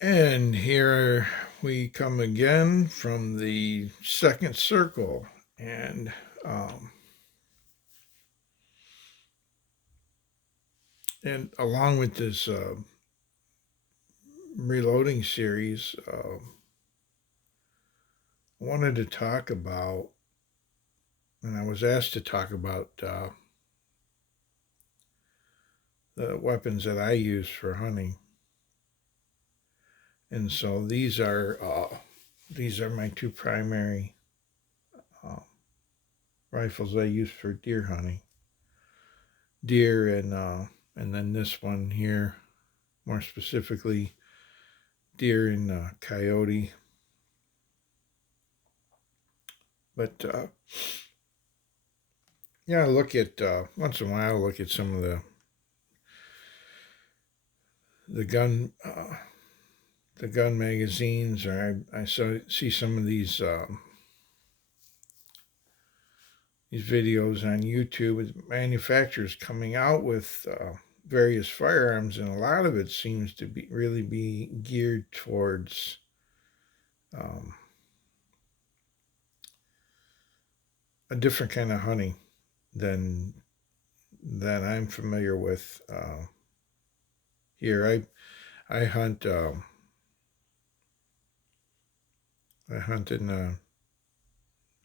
And here we come again from the second circle. And um, and along with this reloading series, I wanted to talk about, and I was asked to talk about the weapons that I use for hunting. And so these are my two primary uh, rifles I use for deer hunting, deer, and then this one here, more specifically, deer and coyote. But yeah, I look at once in a while. I look at some of the gun the gun magazines, or see some of these videos on YouTube with manufacturers coming out with various firearms, and a lot of it seems to be really be geared towards um, a different kind of hunting than I'm familiar with here. I hunt I hunt in the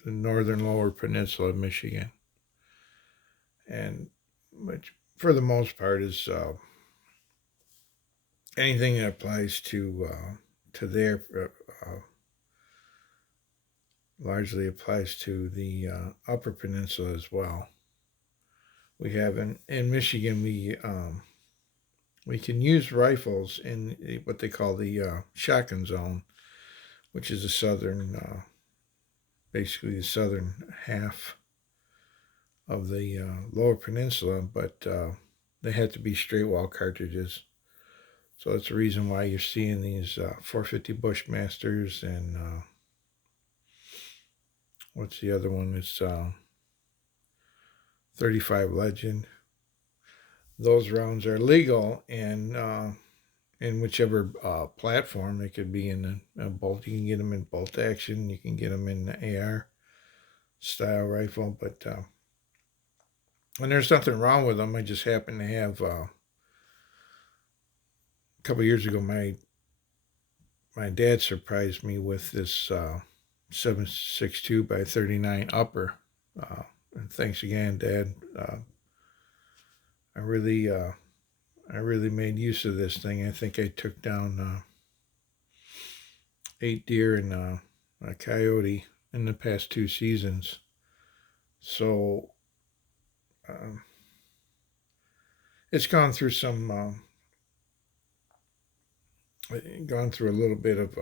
northern lower peninsula of Michigan, and which for the most part is anything that applies to there largely applies to the upper peninsula as well. We have in Michigan we can use rifles in what they call the shotgun zone, which is the southern basically the southern half of the lower peninsula, but they have to be straight wall cartridges. So that's the reason why you're seeing these 450 Bushmasters and what's the other one? It's 35 Legend. Those rounds are legal, and in whichever platform. They could be in a bolt. You can get them in bolt action. You can get them in the AR style rifle, but and there's nothing wrong with them. I just happen to have a couple years ago my dad surprised me with this 7.62 by 39 upper. And thanks again, Dad. I really I really made use of this thing. I think I took down 8 deer and a coyote in the past 2 seasons. So um, it's gone through a little bit of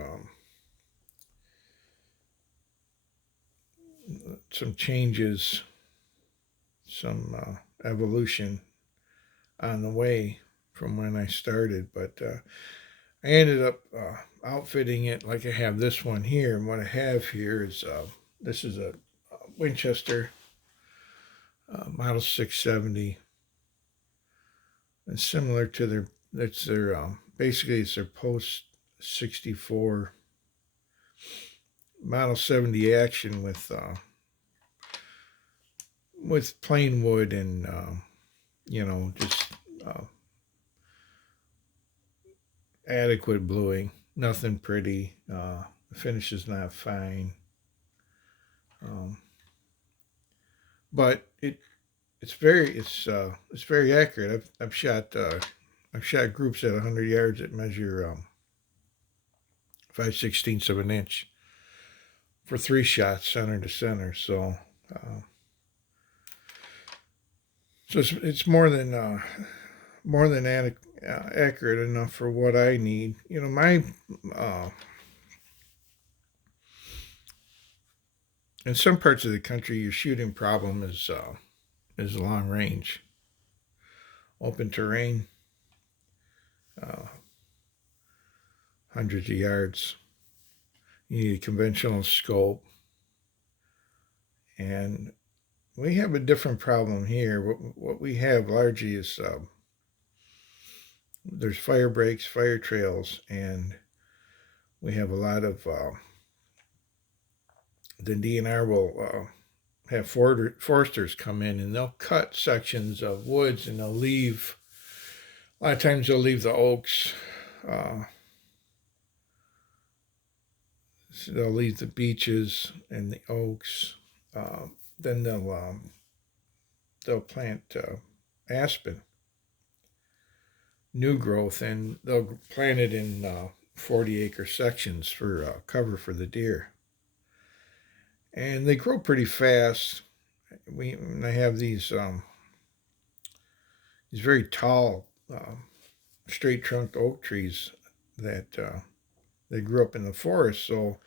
some changes, some evolution on the way from when I started. But I ended up outfitting it like I have this one here. And what I have here is this is a Winchester Model 670. It's similar to their basically it's their post 64 Model 70 action with plain wood and just uh, adequate bluing. Nothing pretty. The finish is not fine, um, but it's very accurate. I've shot groups at 100 yards that measure 5/16 of an inch for 3 shots center to center. Uh, so it's more than accurate enough for what I need. My uh, in some parts of the country, your shooting problem is long range, open terrain, uh, hundreds of yards. You need a conventional scope, and we have a different problem here. What we have largely is there's fire breaks, fire trails, and We have a lot of the DNR will have foresters come in and they'll cut sections of woods and they'll leave. A lot of times they'll leave the oaks. Uh, so they'll leave the beeches and the oaks. Then they'll plant aspen, new growth, and they'll plant it in 40-acre sections for cover for the deer. And they grow pretty fast. They have these very tall, straight trunked oak trees that they grew up in the forest. So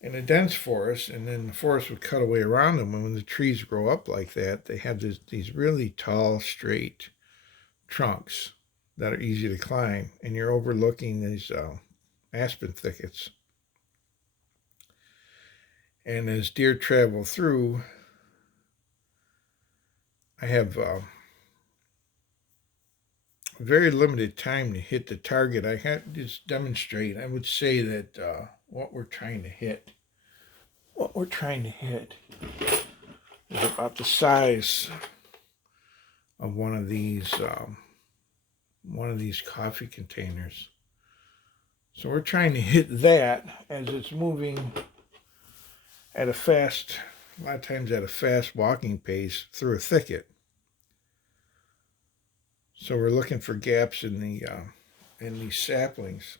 in a dense forest, and then the forest would cut away around them. And when the trees grow up like that, they have these really tall, straight trunks that are easy to climb, and you're overlooking these aspen thickets. And as deer travel through, I have very limited time to hit the target. I had to just demonstrate. I would say that what we're trying to hit is about the size of one of these coffee containers. So we're trying to hit that as it's moving at a lot of times at a fast walking pace through a thicket. So we're looking for gaps in these saplings,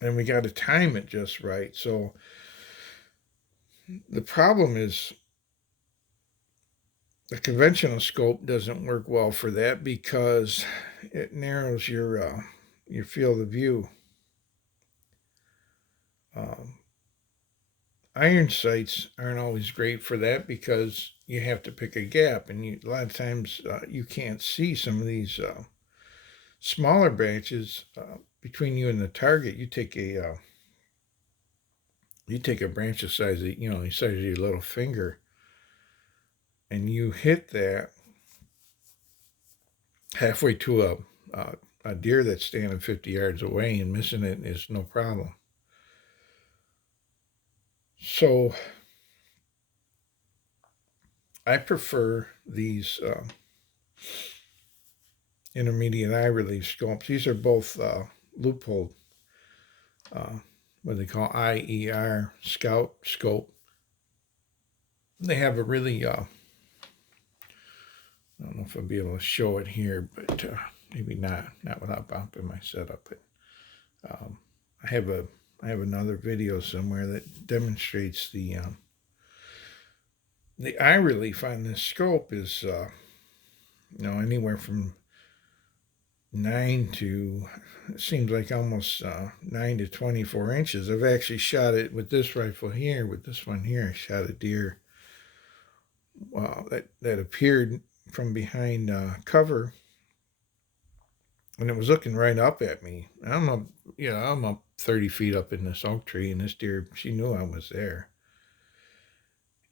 and we got to time it just right. So the problem is the conventional scope doesn't work well for that because it narrows your field of view. Iron sights aren't always great for that because you have to pick a gap, and a lot of times you can't see some of these smaller branches between you and the target. You take a branch the size of the size of your little finger, and you hit that halfway to a deer that's standing 50 yards away, and missing it is no problem. So I prefer these intermediate eye relief scopes. These are both loophole, what they call IER scout scope. They have a really, I don't know if I'll be able to show it here, but maybe not without bumping my setup. But I have another video somewhere that demonstrates the eye relief on this scope is anywhere from 9 to, it seems like almost 9 to 24 inches. I've actually shot it with this rifle here. With this one here, I shot a deer that appeared from behind cover, and it was looking right up at me. I'm up 30 feet up in this oak tree, and this deer, she knew I was there.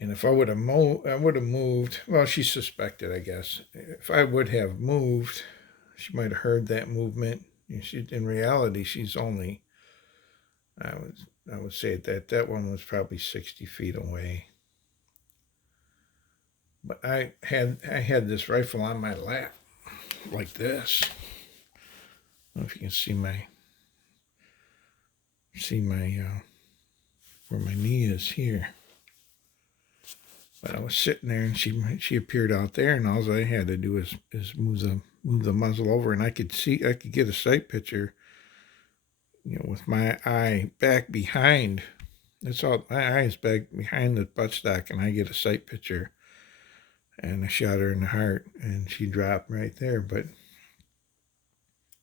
And if I would have moved, well, she suspected, I guess. If I would have moved, she might have heard that movement. In reality, she's only, I would say that one was probably 60 feet away. But I had this rifle on my lap, like this. I don't know if you can see my where my knee is here. But I was sitting there, and she appeared out there, and all I had to do is move the muzzle over, and I could get a sight picture, with my eye back behind. That's all. My eye is back behind the buttstock, and I get a sight picture. And I shot her in the heart, and she dropped right there. But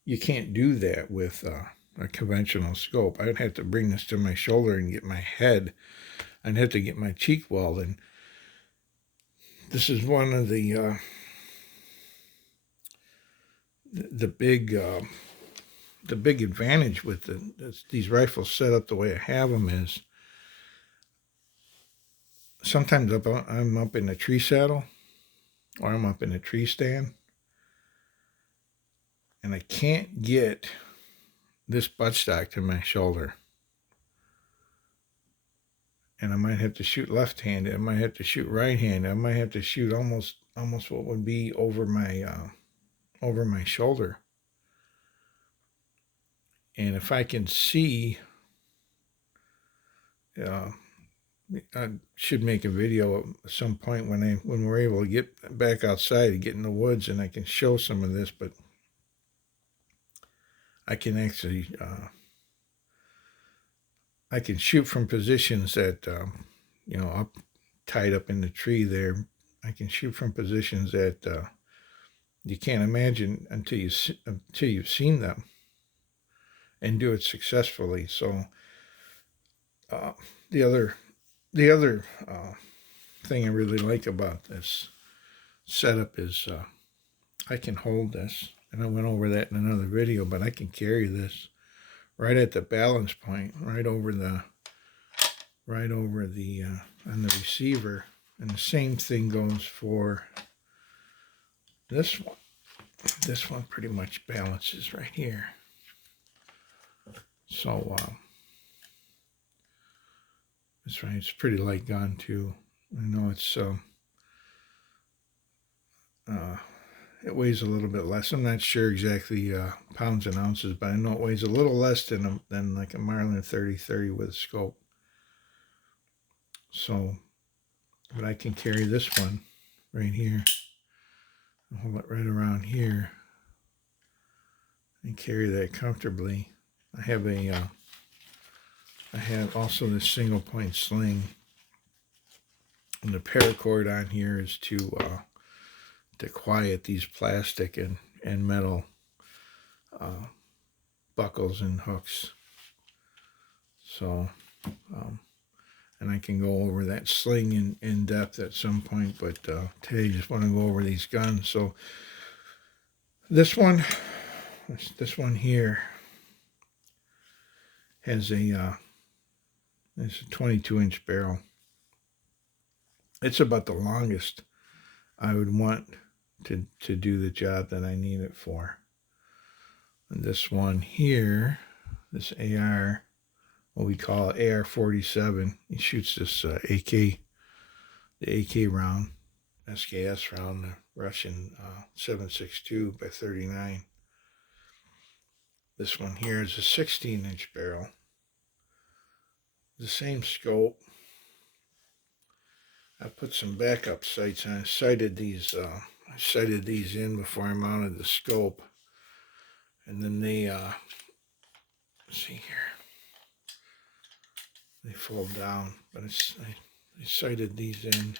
you can't do that with a conventional scope. I'd have to bring this to my shoulder and get my head. I'd have to get my cheek weld, and this is one of the big advantage with these rifles set up the way I have them is sometimes I'm up in a tree saddle, or I'm up in a tree stand, and I can't get this buttstock to my shoulder. And I might have to shoot left-handed. I might have to shoot right-handed. I might have to shoot almost what would be over my shoulder. And if I can see, I should make a video at some point when we're able to get back outside and get in the woods, and I can show some of this. But I can actually I can shoot from positions that up tied up in the tree there. I can shoot from positions that you can't imagine until you've seen them and do it successfully. So uh, the other thing I really like about this setup is I can hold this, and I went over that in another video, but I can carry this right at the balance point, right over the on the receiver. And the same thing goes for this one. This one pretty much balances right here. So that's right. It's a pretty light gun too. I know it's it weighs a little bit less. I'm not sure exactly pounds and ounces, but I know it weighs a little less than like a Marlin 30-30 with a scope. So, but I can carry this one right here. I'll hold it right around here and carry that comfortably. I have also this single point sling, and the paracord on here is to quiet these plastic and metal buckles and hooks. So, and I can go over that sling in depth at some point, but today I just want to go over these guns. So this one here has it's a 22-inch barrel. It's about the longest I would want to do the job that I need it for. And this one here, this AR, what we call AR-47, he shoots this the AK round, SKS round, the Russian 7.62 by 39. This one here is a 16-inch barrel. The same scope. I put some backup sights on. I sighted these in before I mounted the scope, and then they let's see here, they fold down. But I sighted these in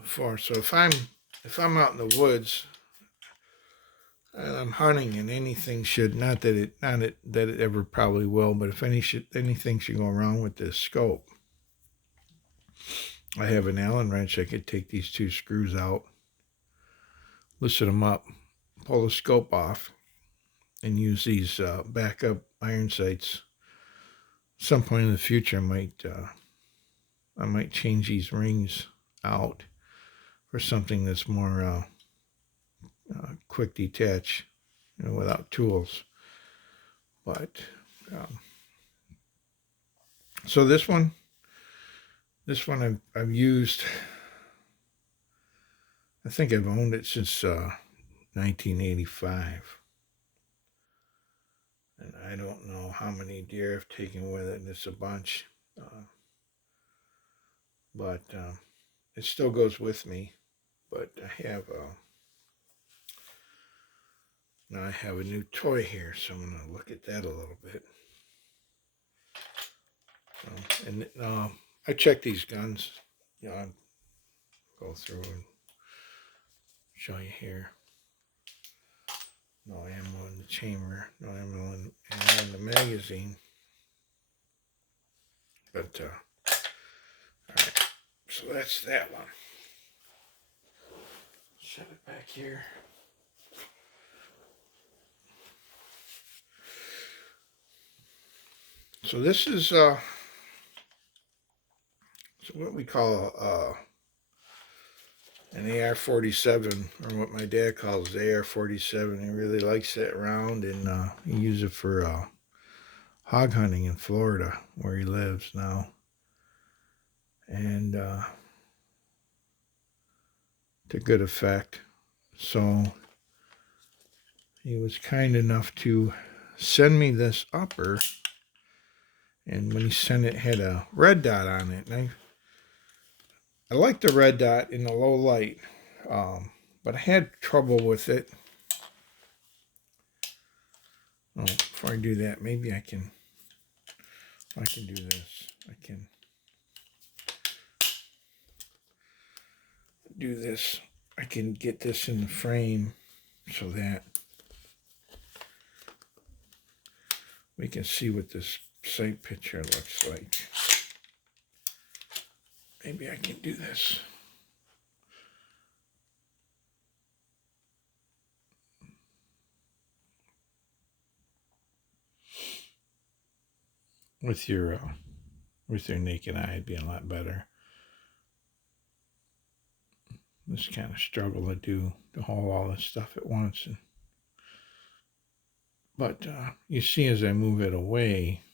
before. So if I'm out in the woods and I'm hunting, and anything should not that it ever probably will, but if anything should go wrong with this scope, I have an Allen wrench. I could take these two screws out, loosen them up, pull the scope off, and use these backup iron sights. Some point in the future, I might change these rings out for something that's more quick detach, without tools. But so this one I've used. I think I've owned it since 1985. And I don't know how many deer I've taken with it, and it's a bunch. But it still goes with me. But now I have a new toy here, so I'm going to look at that a little bit. And I check these guns. I'll go through and show you here. No ammo in the chamber, no ammo in the magazine. But all right, so that's that one. Set it back here. So this is what we call an AR-47, or what my dad calls the AR-47. He really likes that round, and he uses it for hog hunting in Florida, where he lives now. And to good effect. So he was kind enough to send me this upper, and when he sent it, it had a red dot on it. And I like the red dot in the low light, but I had trouble with it. Oh, before I do that, maybe I can do this. I can do this. I can get this in the frame so that we can see what this sight picture looks like. Maybe I can do this. With your naked eye, it'd be a lot better. This kind of struggle to haul all this stuff at once. But you see, as I move it away,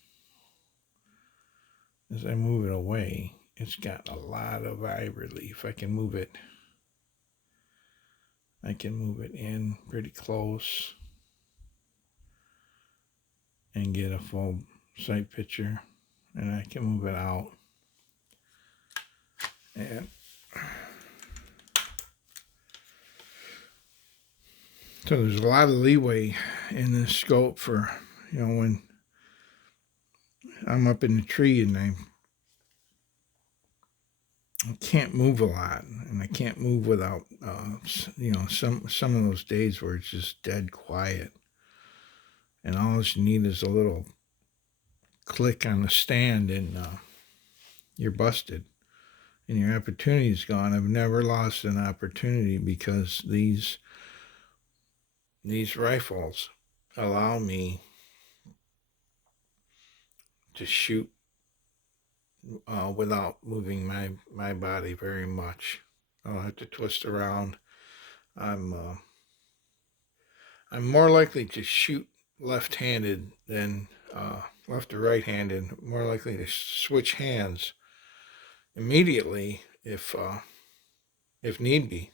it's got a lot of eye relief. I can move it in pretty close and get a full sight picture, and I can move it out. And so there's a lot of leeway in this scope for, when I'm up in the tree and I can't move a lot, and I can't move without, some of those days where it's just dead quiet, and all you need is a little click on the stand, and you're busted, and your opportunity's gone. I've never lost an opportunity because these rifles allow me to shoot without moving my body very much. I don't have to twist around. I'm more likely to shoot left-handed than left or right-handed. More likely to switch hands immediately if need be.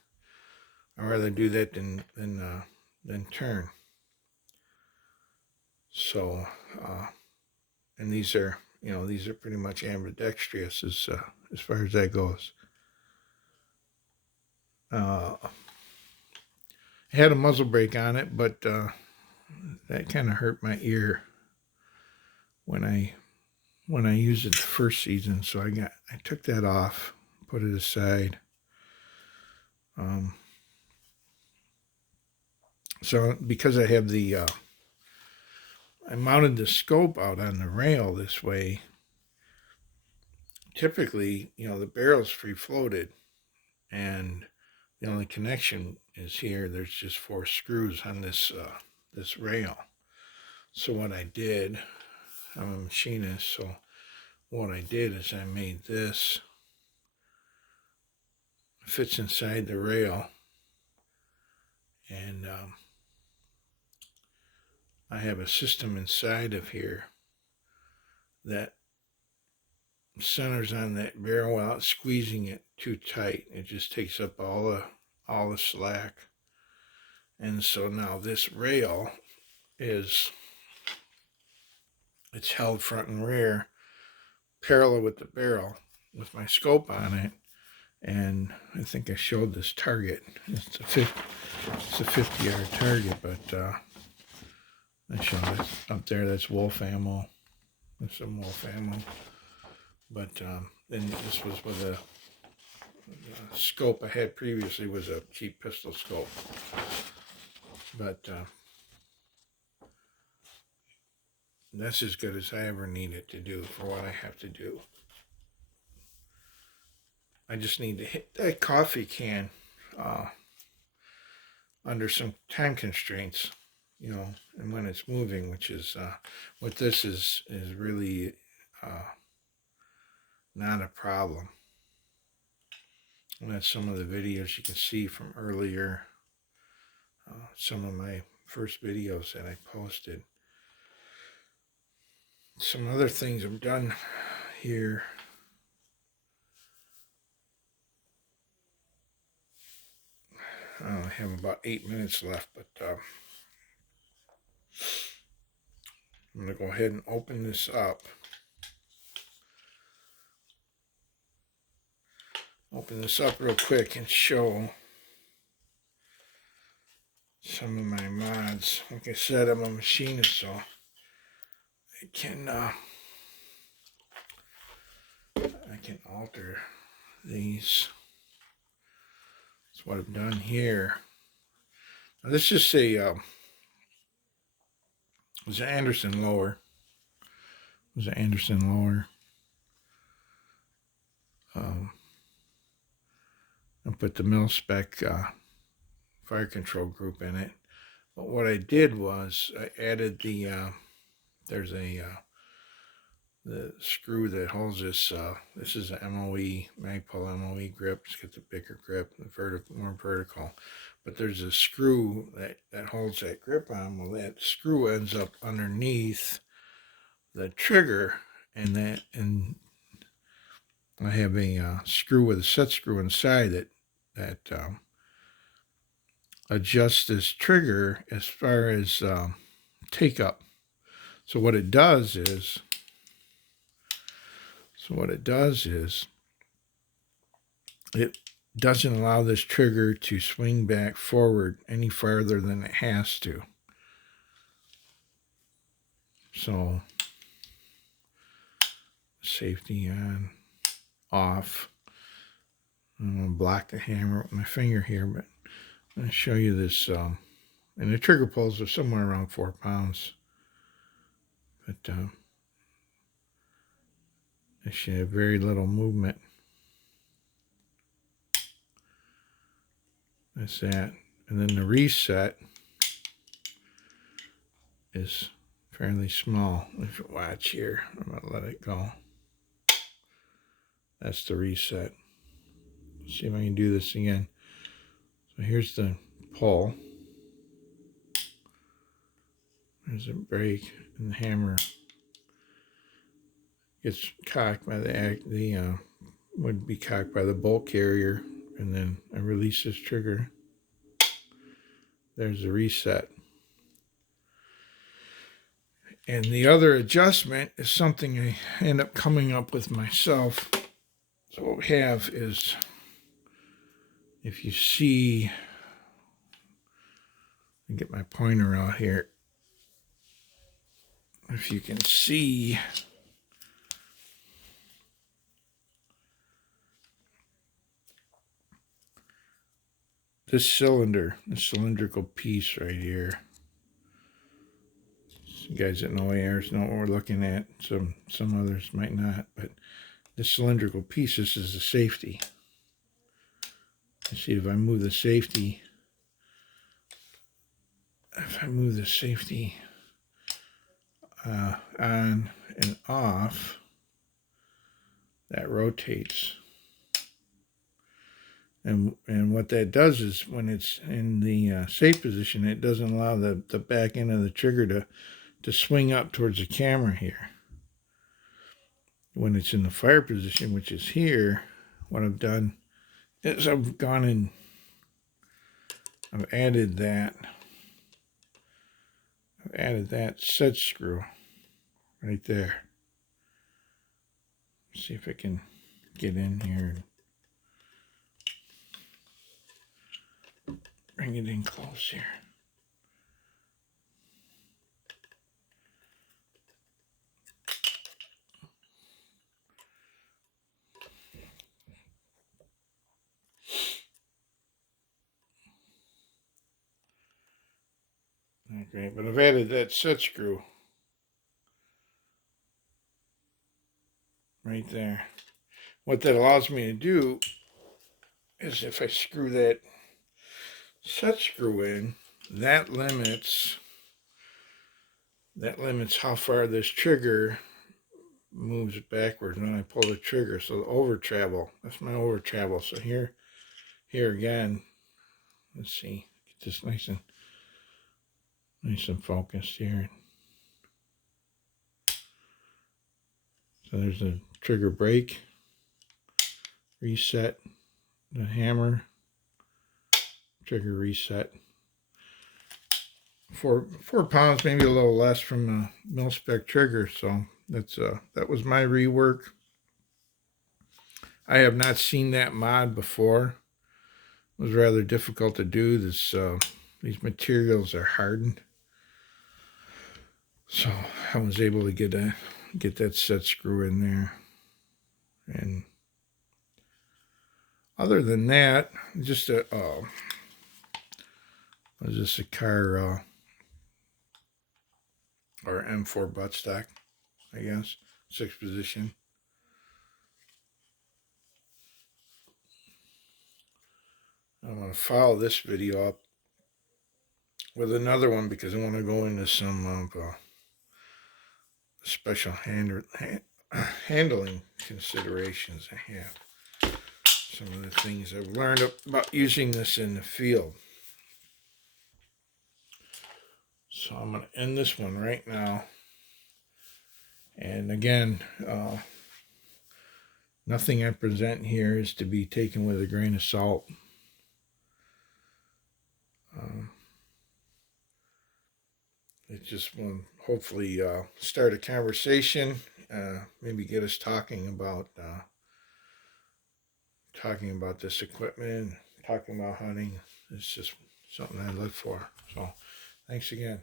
I'd rather do that than turn. So, and these are pretty much ambidextrous as far as that goes. I had a muzzle brake on it, but that kind of hurt my ear when I used it the first season. So I took that off, put it aside. So because I have I mounted the scope out on the rail this way. Typically, the barrel's free floated, and the only connection is here. There's just 4 screws on this rail. So what I did, I'm a machinist, so what I did is I made this fits inside the rail, and I have a system inside of here that centers on that barrel without squeezing it too tight. It just takes up all the slack. And so now this rail it's held front and rear parallel with the barrel with my scope on it. And I think I showed this target. It's a 50-yard target, but I showed it up there. That's wolf ammo. There's some wolf ammo. But then this was with the scope I had previously was a cheap pistol scope. But that's as good as I ever need it to do for what I have to do. I just need to hit that coffee can under some time constraints, and when it's moving, which is what this is really not a problem. And that's some of the videos you can see from earlier, some of my first videos that I posted. Some other things I've done here. I have about 8 minutes left, but I'm going to go ahead and open this up. Open this up real quick and show some of my mods. Like I said, I'm a machinist, so I can alter these. That's what I've done here. Now, let's just say it was an Anderson lower. I put the mil spec fire control group in it. But what I did was I added there's the screw that holds this. This is an MOE, Magpul MOE grip. It's got the bigger grip, more vertical. But there's a screw that holds that grip on. Well, that screw ends up underneath the trigger, and I have a screw with a set screw inside that adjusts this trigger as far as take up. So what it does is it doesn't allow this trigger to swing back forward any farther than it has to. So safety on, off. I'm going to block the hammer with my finger here, but I'm going to show you this. And the trigger pulls are somewhere around 4 pounds. But it should have very little movement. That's that. And then the reset is fairly small. If you watch here, I'm going to let it go. That's the reset. Let's see if I can do this again. So here's the pull. There's a brake, and the hammer gets cocked by would be cocked by the bolt carrier, and then I release this trigger. There's the reset. And the other adjustment is something I end up coming up with myself. So what we have is, if you see, let me get my pointer out here. If you can see, this cylindrical piece right here. You guys that know ARs know what we're looking at. Some others might not, but this cylindrical piece, this is the safety. You see, if I move the safety, on and off, that rotates. And what that does is, when it's in the safe position, it doesn't allow the back end of the trigger to swing up towards the camera here. When it's in the fire position, which is here, what I've done is I've gone and I've added that set screw right there. Let's see if I can get in here and bring it in close here. Okay, but I've added that set screw right there. What that allows me to do is, if I screw that set screw in, that limits how far this trigger moves backwards when I pull the trigger. So the over travel, that's my over travel. So here here again, let's see, get this nice and focused here. So there's a trigger brake, reset, the hammer, trigger reset. 4 pounds, maybe a little less from the mil spec trigger. So that's that was my rework. I have not seen that mod before. It was rather difficult to do. These materials are hardened, so I was able to get that set screw in there. And other than that, just a was this a car or M4 buttstock, I guess, 6 position. I'm going to follow this video up with another one because I want to go into some of special handling considerations I have. Some of the things I've learned about using this in the field. So I'm going to end this one right now. And again, nothing I present here is to be taken with a grain of salt. It just will hopefully start a conversation, maybe get us talking about this equipment, talking about hunting. It's just something I look for. So thanks again.